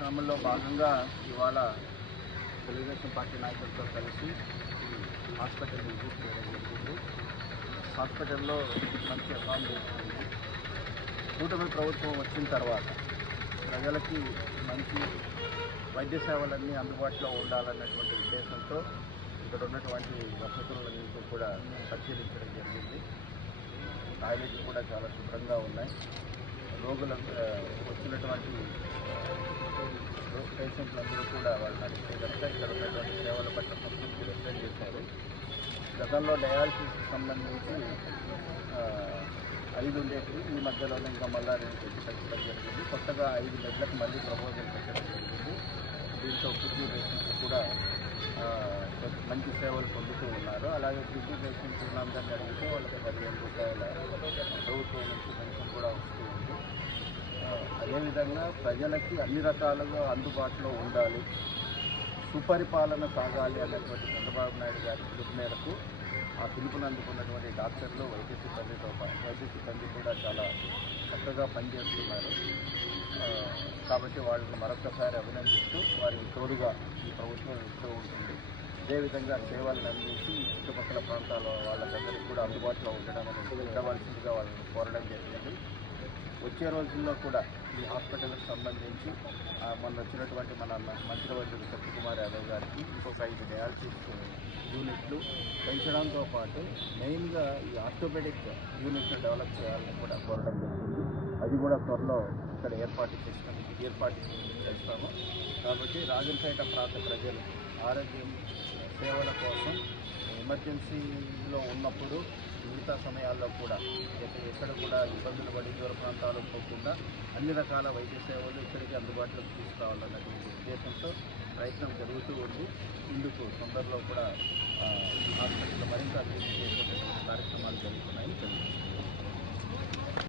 కార్యక్రమంలో భాగంగా ఇవాళ తెలుగుదేశం పార్టీ నాయకులతో కలిసి హాస్పిటల్ విజిట్ చేయడం జరిగింది. హాస్పిటల్లో మంచి అకామిడేషన్ ఉంది కూటమి ప్రభుత్వం వచ్చిన తర్వాత ప్రజలకి మంచి వైద్య సేవలన్నీ అందుబాటులో ఉండాలన్నటువంటి ఉద్దేశంతో ఇక్కడ ఉన్నటువంటి వసతులన్నింటినీ కూడా పరిశీలించడం జరిగింది. టాయిలెట్లు కూడా చాలా శుభ్రంగా ఉన్నాయి. రోగులకు వచ్చినటువంటి పేషెంట్లందరూ కూడా వాళ్ళని అడిగితే కనుక ఇక్కడ ఉన్నటువంటి సేవల పట్ల సంతృప్తి వ్యక్తం చేశారు. గతంలో డయాలసిస్ సంబంధించి ఐదు ఉండేటివి. ఈ మధ్యలోనే ఇంకా మళ్ళా రెండు పెట్టి పెట్టడం జరిగింది. కొత్తగా ఐదు బెడ్లకు మళ్ళీ ప్రపోజల్ పెట్టడం జరిగింది. దీంతో కిడ్నీ పేషెంట్స్ కూడా మంచి సేవలు పొందుతూ ఉన్నారు. అలాగే కిడ్నీ పేషెంట్స్ ఉన్నందరినీ అడిగితే వాళ్ళకి ఏ విధంగా ప్రజలకి అన్ని రకాలుగా అందుబాటులో ఉండాలి. సుపరిపాలన సాగాలి అనేటువంటి చంద్రబాబు నాయుడు గారి పిలుపు మేరకు ఆ పిలుపును అందుకున్నటువంటి డాక్టర్లు వైద్య సిబ్బందితో పాటు వైద్య సిబ్బంది కూడా చాలా చక్కగా పనిచేస్తున్నారు. కాబట్టి వాళ్ళని మరొకసారి అభినందిస్తూ వారికి తోడుగా ఈ ప్రభుత్వం ఇస్తూ ఉంటుంది. అదేవిధంగా సేవలను అందించి చుట్టుపక్కల ప్రాంతాల వాళ్ళకందరికీ కూడా అందుబాటులో ఉండడం అనేది ఉండవలసిందిగా వాళ్ళని కోరడం జరిగింది. వచ్చే రోజుల్లో కూడా ఈ హాస్పిటల్కి సంబంధించి మొన్న వచ్చినటువంటి మన మ- మంత్రివర్యులు సత్యకుమార్ యాదవ్ గారికి ఇంకొక ఐదు డయాలసిస్ యూనిట్లు పెంచడంతో పాటు మెయిన్గా ఈ ఆర్థోపెడిక్ యూనిట్ను డెవలప్ చేయాలని కూడా కోరడం జరిగింది. అది కూడా త్వరలో ఇక్కడ ఏర్పాటు చేస్తాము ఏర్పాటు చేస్తాము. కాబట్టి రాజంపేట ప్రాంత ప్రజలు ఆరోగ్యం సేవల కోసం ఎమర్జెన్సీలో ఉన్నప్పుడు మిగతా సమయాల్లో కూడా ఎక్కడ కూడా ఇబ్బందులు పడి దూర ప్రాంతాలకు పోకుండా అన్ని రకాల వైద్య సేవలు ఇక్కడికి అందుబాటులోకి తీసుకురావాలన్నటువంటి ఉద్దేశంతో ప్రయత్నం జరుగుతూ ఉంది. ఇందుకు తొందరలో కూడా హాస్పిటల్ మరింత అభివృద్ధి చేసే